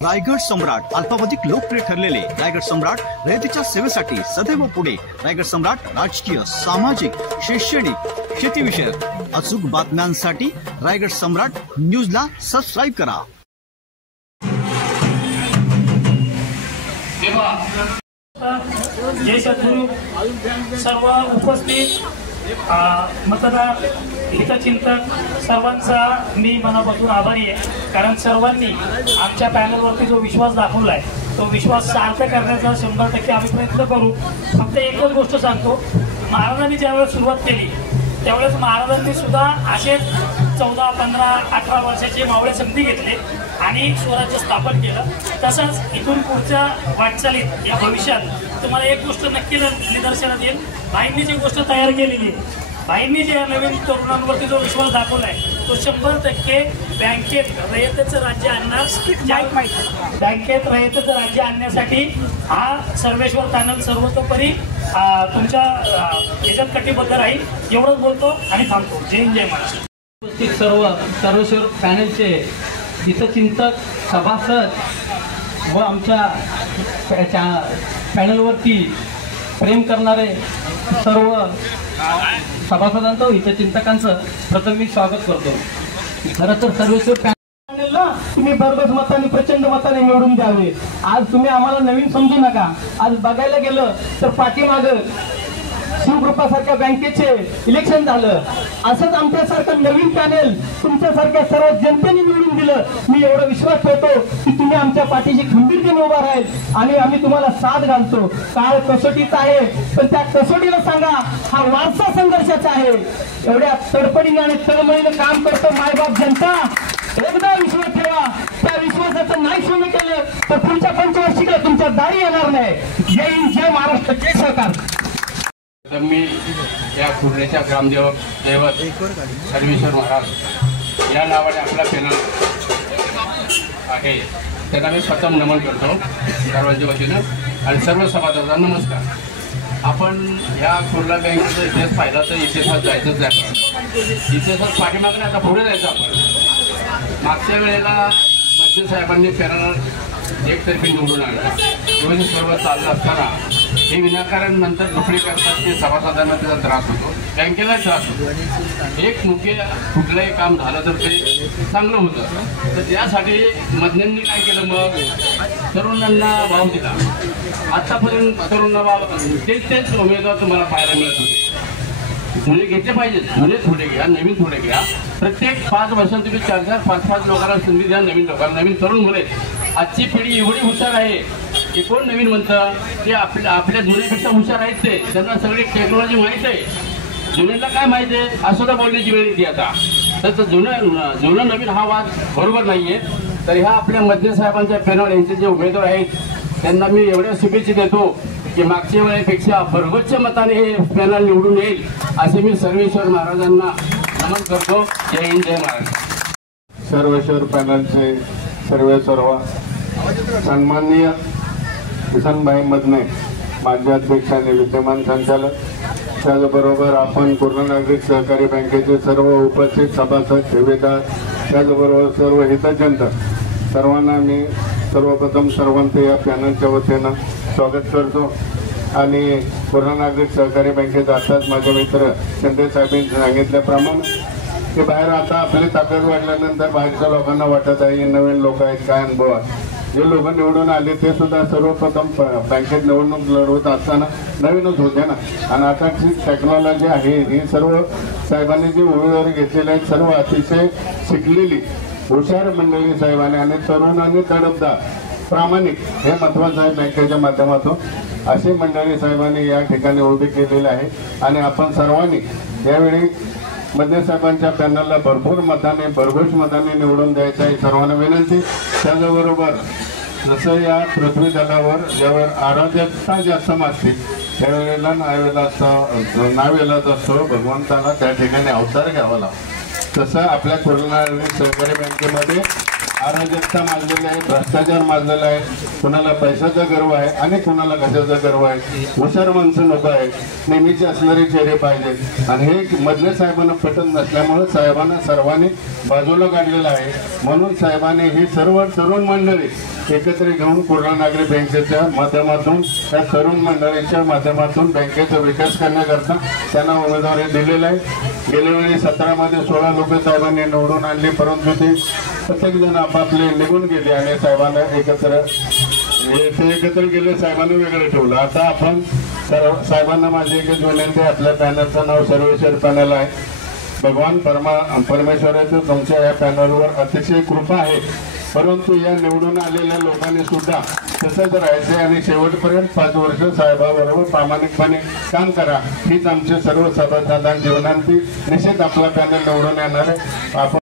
रायगड सम्राट अल्पावधिक लोकप्रिय ठरलेले रायगड सम्राट रयतेच्या सेवेसाठी सदैव पुढे। रायगड सम्राट राजकीय, सामाजिक, शैक्षणिक, शेतीविषयक अचूक बातम्यांसाठी रायगड सम्राट न्यूजला सबस्क्राईब करा। जय सद्गुरु सर्व उपस्थित मतदार हितचिंतक सर्वांचा मी मनापासून आभारी आहे, कारण सर्वांनी आमच्या पॅनलवरती जो विश्वास दाखवला आहे तो विश्वास सार्थ करण्याचा 100% आम्ही प्रयत्न करू। फक्त एकच गोष्ट सांगतो, महाराजांनी ज्यावेळेस सुरुवात केली त्यावेळेस महाराजांनी सुद्धा असेच 14, 15, 18 वर्षाचे मावळे संधी घेतले आणि स्वराज्य स्थापन केलं। तसंच इथून पुढच्या वाटचालीत या भविष्यात तुम्हाला एक गोष्ट नक्की निदर्शनात येईल, भाईंनी जी गोष्ट तयार केलेली आहे, भाईंनी जे नवीन तरुणांवरती जो विश्वास दाखवला आहे तो 100% बँकेत रयतेचं राज्य आणणार, बँकेत रयतेचं राज्य आणण्यासाठी हा सर्वेश्वर पॅनल सर्वतोपरी तुमच्या याच्यात कटिबद्ध राहील। एवढंच बोलतो आणि थांबतो। जय हिंद, जय महाराष्ट्र। उपस्थित सर्वेश्वर पॅनलचे हितचिंतक, सभासद व आमच्या पॅनलवरती प्रेम करणारे सर्व सभासदांचं, हितचिंतकांचं प्रथम मी स्वागत करतो। खरं तर सर्वेश्वर पॅनलला तुम्ही भरघोस मतांनी, प्रचंड मताने निवडून द्यावे। आज तुम्ही आम्हाला नवीन समजू नका। आज बघायला गेलं तर पाठीमागं शिवकृपासारख्या बँकेचे इलेक्शन झालं, असंच आमच्यासारखं नवीन पॅनल तुमच्यासारख्या सर्व जनतेने निवडून दिलं। मी एवढा विश्वास ठेवतो की तुम्ही आमच्या पाठीशी खंबीरपणे उभा राहील आणि आम्ही तुम्हाला साथ घालतो। काळ कसोटीचा आहे, पण त्या कसोटीला सांगा हा वारसा संघर्षाचा आहे। एवढ्या तडपडीने आणि तळमळीने काम करतो मायबाप जनता। एकदा विश्वास ठेवा, त्या विश्वासाचं नाही सोनं केलं तर पुढच्या 5 तुमच्या दारी येणार नाही। जय हिंद, जय महाराष्ट्र, जय सरकार। मी या कुर्लेच्या ग्रामदैवत सर्वेश्वर महाराज या नावाने आपला पॅनल आहे, त्यांना मी प्रथम नमन करतो सर्वांच्या वतीनं आणि सर्व सभासदांना नमस्कार। आपण या कुर्ला बँकेचा इतिहास पाहिला तर इतिहासात जायचंच आहे। इतिहासात पाठीमागणे आता पुढे जायचं आपण। मागच्या वेळेला मंत्री साहेबांनी पॅनल एकतर्फी निवडून आणलं, तेव्हा सर्व चाललं असताना हे विनाकारण नंतर दुसरी करतात ते सभासदांना त्याचा त्रास होतो, बँकेला त्रास होतो। एक मुख्य कुठलंही काम झालं तर ते चांगलं होतं, तर त्यासाठी मधल्यांनी काय केलं, मग तरुणांना भाव दिला। आतापर्यंत तरुणांना तेच उमेदवार तुम्हाला पाहायला मिळत होते। जुने घेतले पाहिजे, जुने थोडे घ्या, नवीन थोडे घ्या। प्रत्येक 5 वर्षात तुम्ही 4-4, 5-5 लोकांना संधी द्या, नवीन लोकांना, नवीन तरुण मुले। आजची पिढी एवढी हुशार आहे की कोण नवीन म्हणतं ते आपल्या जुन्यापेक्षा हुशार आहेत, ते त्यांना सगळी टेक्नॉलॉजी माहीत आहे। जुन्यांना काय माहिती आहे असं सुद्धा बोलण्याची वेळ येते आता। तर जुनं नवीन हा वाद बरोबर नाहीये। तर ह्या आपल्या मंत्री साहेबांच्या पॅनल यांचे जे उमेदवार आहेत त्यांना मी एवढ्या शुभेच्छा देतो की मागच्या वेळेपेक्षा भरगच्च मताने हे पॅनल निवडून येईल असे मी सर्वेश्वर महाराजांना नमन करतो। जय हिंद, जय महाराष्ट्र। सर्वेश्वर पॅनलचे सर्व सन्माननीय किसनभाई मदने, माजी अध्यक्ष आणि विद्यमान संचालक, त्याचबरोबर आपण पूर्ण नागरिक सहकारी बँकेचे सर्व उपस्थित सभासद, ठेवीदार, त्याचबरोबर सर्व हितचिंतक सर्वांना मी सर्वप्रथम सर्वांचे या पॅनलच्या वतीनं स्वागत करतो। आणि पूर्ण नागरिक सहकारी बँकेचा आताच माझे मित्र शिंदे साहेबांनी सांगितल्याप्रमाणे की बाहेर आता आपली ताकद वाढल्यानंतर बाहेरच्या लोकांना वाटत आहे नवीन लोक आहेत, काय अनुभव आहे। जे लोक निवडून आले ते सुद्धा सर्वप्रथम बँकेत निवडणूक लढवत असताना नवीनच होते ना, आणि आता जी टेक्नॉलॉजी आहे ही सर्व साहेबांनी जी उमेदवारी घेतलेली आहे सर्व अतिशय शिकलेली हुशार मंडळी साहेबांनी आणि तरुणांनी तडफदार, प्रामाणिक हे महत्त्वाचं आहे बँकेच्या माध्यमातून अशी मंडळी साहेबांनी या ठिकाणी उभी केलेली आहे। आणि आपण सर्वांनी यावेळी मदने साहेबांच्या पॅनलला भरपूर मताने, भरघोस मताने निवडून द्यायचं आहे सर्वांना विनंती। त्याचबरोबर जसं या पृथ्वी तलावर ज्यावर अराजकता जास्त मागते त्यावेळेला नावेलाच असतो, भगवंताला त्या ठिकाणी अवतार घ्यावा लागतो। तसं आपल्या पूर्ण सहकारी बँकेमध्ये अराजकता माजलेली आहे, भ्रष्टाचार माजलेला आहे, कुणाला पैशाचा गर्व आहे आणि कुणाला कशाचा गर्व आहे. हुशार माणसं नको आहे, नेहमीचे असणारे चेहरे पाहिजे. आणि हे मधले साहेबांना पटत नसल्यामुळे साहेबांना सर्वांनी बाजूला काढलेलं आहे. म्हणून साहेबांनी ही सर्व तरुण मंडळी एकत्र घेऊन पूर्णनगरी बँकेच्या माध्यमातून त्या तरुण मंडळीच्या माध्यमातून बँकेचा विकास करण्याकरता त्यांना उमेदवारी दिलेला आहे. गेल्या वेळी 17 मध्ये 16 लोक साहेबांनी निवडून आणली, परंतु ते प्रत्येक जण आपापले निघून गेले आणि साहेबांना एकत्र गेले, साहेबांनी वेगळं ठेवलं. आता आपण साहेबांना माझी एकच विनंती आहे, आपल्या पॅनलचं नाव सर्वेश्वर पॅनल आहे. भगवान परमेश्वराचं तुमच्या या पॅनलवर अतिशय कृपा आहे, परंतु या निवडून आलेल्या लोकांनी सुद्धा तसंच राहायचे आणि शेवटपर्यंत 5 वर्ष साहेबाबरोबर प्रामाणिकपणे काम करा. हीच आमची सर्व सभासदांची विनंती. निश्चित आपला पॅनल निवडून येणार आहे. आपण